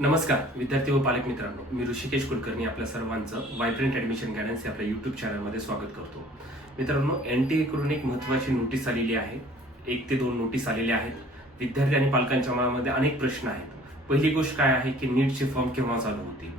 नमस्कार विद्यार्थी व पालक मित्रांनो, मी ऋषिकेश कुलकर्णी आपल्या सर्वांचं व्हायब्रंट ॲडमिशन गायडन्स या आपल्या यूट्यूब चॅनलमध्ये स्वागत करतो. मित्रांनो, NTA कडून एक महत्त्वाची नोटीस आलेली आहे. 1 ते 2 नोटीस आलेल्या आहेत. विद्यार्थी आणि पालकांच्या मनामध्ये अनेक प्रश्न आहेत. पहिली गोष्ट काय आहे की नीटचे फॉर्म केव्हा चालू होतील.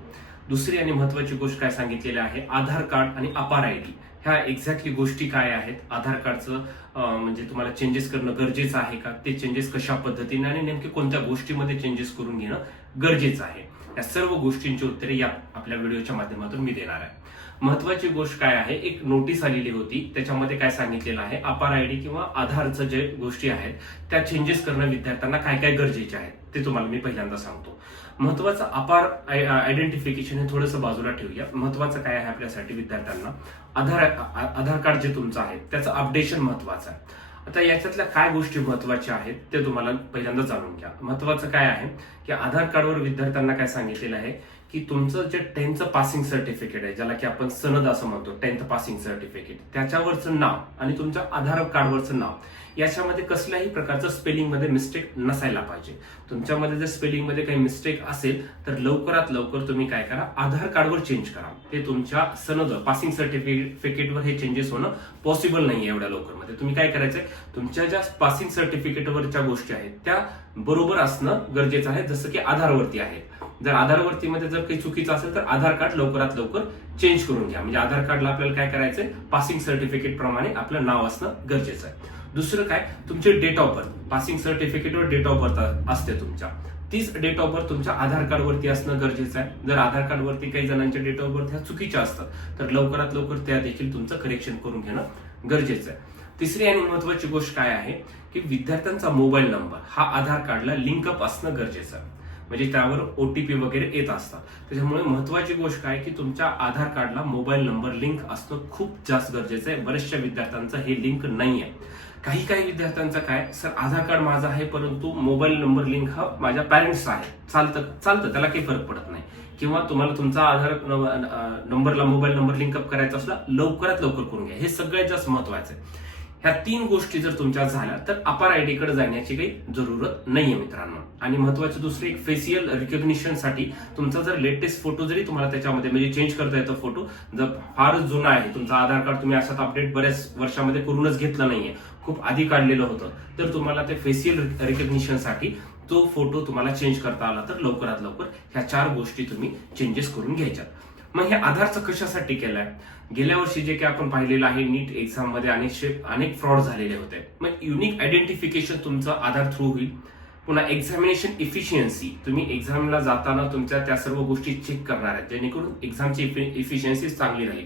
दुसरी आणि महत्त्वाची गोष्ट काय सांगितलेली आहे, आधार कार्ड आणि अपार ID ह्या एक्झॅक्टली गोष्टी काय आहेत. आधार कार्डचं म्हणजे तुम्हाला चेंजेस करणं गरजेचं आहे का, ते चेंजेस कशा पद्धतीने आणि नेमके कोणत्या गोष्टीमध्ये चेंजेस करून घेणं गरजेचं आहे, या सर्व गोष्टींची उत्तरे या आपल्या व्हिडिओच्या माध्यमातून मी देणार आहे. महत्वाची गोष्ट काय आहे, एक नोटीस आलेली होती, त्याच्यामध्ये काय सांगितलेलं आहे, अपार ID किंवा आधारचं जे गोष्टी आहेत त्या चेंजेस करणं विद्यार्थ्यांना काय काय गरजेचे आहेत ते तुम्हाला मी पहिल्यांदा सांगतो. महत्वाचं अपार आयडेंटिफिकेशन हे थोडंसं बाजूला ठेवूया. महत्वाचं काय आहे आपल्यासाठी विद्यार्थ्यांना, आधार कार्ड जे तुमचं आहे त्याचं अपडेशन महत्वाचं आहे. आता याच्यातल्या काय गोष्टी महत्वाच्या आहेत ते तुम्हाला पहिल्यांदा जाणून घ्या. महत्वाचं काय आहे की आधार कार्डवर विद्यार्थ्यांना काय सांगितलेलं आहे की तुमचं जे 10th पासिंग सर्टिफिकेट आहे, ज्याला की आपण सनद असं म्हणतो, 10th पासिंग सर्टिफिकेट, त्याच्यावरचं नाव आणि तुमच्या आधार कार्डवरचं नाव याच्यामध्ये कसल्याही प्रकारचं स्पेलिंग मध्ये मिस्टेक नसायला पाहिजे. तुमच्यामध्ये जर स्पेलिंग मध्ये काही मिस्टेक असेल तर लवकरात लवकर तुम्ही काय करा, आधार कार्डवर चेंज करा. ते तुमच्या सनद पासिंग सर्टिफिकेटवर हे चेंजेस होणं पॉसिबल नाहीये एवढ्या लवकर मध्ये. तुम्ही काय करायचंय, तुमच्या ज्या पासिंग सर्टिफिकेटवरच्या गोष्टी आहेत त्या बरोबर असणं गरजेचं आहे, जसं की आधारवरती आहे. जर आधारवरती मध्ये जर काही चुकीचं असेल तर आधार कार्ड लवकरात लवकर चेंज करून घ्या. म्हणजे आधार कार्डला आपल्याला काय करायचंय, पासिंग सर्टिफिकेट प्रमाणे आपलं नाव असणं गरजेचं आहे. दुसरं काय, तुमचे डेट ऑफ बर्थ, पासिंग सर्टिफिकेटवर डेट ऑफ बर्थ असते तुमच्या, तीच डेट ऑफ बर्थ तुमच्या आधार कार्डवरती असणं गरजेचं आहे. जर आधार कार्डवरती काही जणांच्या डेट ऑफ बर्थ ह्या चुकीच्या असतात तर लवकरात लवकर त्या देखील तुमचं करेक्शन करून घेणं गरजेचं आहे. तिसरी आणि महत्वाची गोष्ट काय आहे की विद्यार्थ्यांचा मोबाईल नंबर हा आधार कार्डला लिंकअप असणं गरजेचं आहे. म्हणजे त्यावर OTP वगैरे येत असतात. त्याच्यामुळे महत्वाची गोष्ट काय की तुमच्या आधार कार्डला मोबाईल नंबर लिंक असणं खूप जास्त गरजेचं आहे. बऱ्याचशा विद्यार्थ्यांचं हे लिंक नाही आहे. काही विद्यार्थ्यांचं काय, सर आधार कार्ड माझं आहे परंतु मोबाईल नंबर लिंक हा माझ्या पॅरेंट्सचा आहे, चालतं त्याला काही फरक पडत नाही. किंवा तुम्हाला तुमचा आधार नंबरला मोबाईल नंबर लिंकअप करायचा असला लवकरात लवकर करून घ्या. हे सगळ्यात जास्त महत्वाचं आहे. ह्या 3 गोष्टी जर तुमच्या झाल्या तर अपार ID कडे जाण्याची काही जरूरत नाहीये मित्रांनो. आणि महत्वाचं दुसरं एक, फेशियल रिकॉग्निशन साठी तुमचा जर लेटेस्ट फोटो जरी तुम्हाला त्याच्यामध्ये म्हणजे चेंज करता येतो, फोटो जर फारच जुना आहे तुमचा आधार कार्ड, तुम्ही असाच अपडेट बऱ्याच वर्षामध्ये करूनच घेतलं नाहीये, खूप आधी काढलेलं होतं, तर तुम्हाला ते फेशियल रिकॉग्निशन साठी तो फोटो तुम्हाला चेंज करता आला तर लवकरात लवकर ह्या 4 गोष्टी तुम्ही चेंजेस करून घ्यायच्यात. मग हे आधारचं कशासाठी केलंय, गेल्या वर्षी जे काही आपण पाहिलेलं आहे नीट एक्झाम मध्ये अनेक फ्रॉड झालेले होते. मग युनिक आयडेंटिफिकेशन तुमचं आधार थ्रू होईल. पुन्हा एक्झामिनेशन इफिशियन्सी, तुम्ही एक्झामला जाताना तुमच्या त्या सर्व गोष्टी चेक करणार आहेत जेणेकरून एक्झामची इफिशियन्सी चांगली राहील.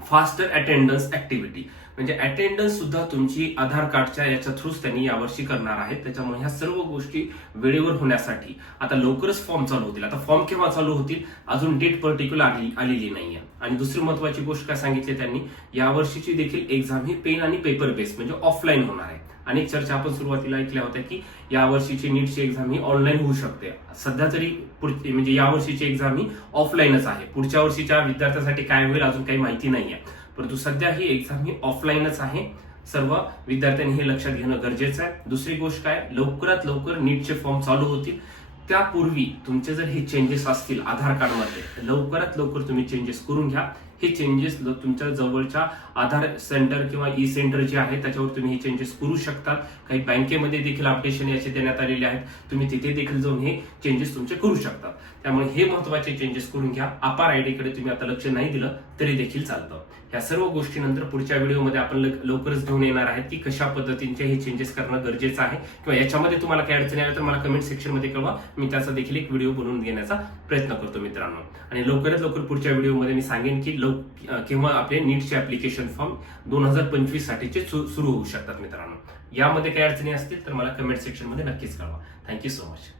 फास्टर अटेंडन्स ऍक्टिव्हिटी, म्हणजे अटेंडन्स सुद्धा तुमची आधार कार्डच्या याच्या थ्रूच त्यांनी यावर्षी करणार आहेत. त्याच्यामुळे ह्या सर्व गोष्टी वेळेवर होण्यासाठी आता लवकरच फॉर्म चालू होतील. आता फॉर्म केव्हा चालू होतील अजून डेट पर्टिक्युलर आलेली नाहीये. आणि दुसरी महत्वाची गोष्ट काय सांगितली त्यांनी, यावर्षीची देखील एक्झाम ही पेन आणि पेपर बेस म्हणजे ऑफलाईन होणार आहे. अनेक चर्चा आपण सुरुवातीला ऐकल्या होत्या की यावर्षीची नीटची एक्झाम ही ऑनलाईन होऊ शकते. सध्या तरी म्हणजे यावर्षीची एक्झाम ही ऑफलाईनच आहे. पुढच्या वर्षीच्या विद्यार्थ्यांसाठी काय होईल अजून काही माहिती नाहीये, परंतु सध्या ही एक्झाम ही ऑफलाईनच आहे. सर्व विद्यार्थ्यांनी हे लक्षात घेणं गरजेचं आहे. दुसरी गोष्ट काय, लवकरात लवकर नीटचे फॉर्म चालू होतील. त्यापूर्वी तुमचे जर हे चेंजेस असतील आधार कार्डमध्ये लवकरात लवकर तुम्ही चेंजेस करून घ्या. हे चेंजेस तुमच्या जवळच्या आधार सेंटर किंवा ई सेंटर जे आहे त्याच्यावर तुम्ही हे चेंजेस करू शकतात. काही बँकेमध्ये देखील अपडेशन याचे देण्यात आलेले आहेत, तुम्ही तिथे देखील जाऊन हे चेंजेस तुमचे करू शकतात. त्यामुळे हे महत्वाचे चेंजेस करून घ्या. अपार ID कडे तुम्ही आता लक्ष नाही दिलं तरी देखील चालतं. ह्या सर्व गोष्टीनंतर पुढच्या व्हिडिओमध्ये आपण लवकरच घेऊन येणार आहेत की कशा पद्धतीचे हे चेंजेस करणं गरजेचं आहे, किंवा याच्यामध्ये तुम्हाला काही अडचणी आल्या तर मला कमेंट सेक्शन मध्ये कळवा, मी त्याचा देखील एक व्हिडिओ बनवून घेण्याचा प्रयत्न करतो मित्रांनो. आणि लवकरात लवकर पुढच्या व्हिडिओमध्ये मी सांगेन की केव्हा आपले नीटचे ऍप्लिकेशन फॉर्म 2025 साठीचे सुरू होऊ शकतात मित्रांनो. यामध्ये काही अडचणी असतील तर मला कमेंट सेक्शन मध्ये नक्कीच कळवा. Thank you so much.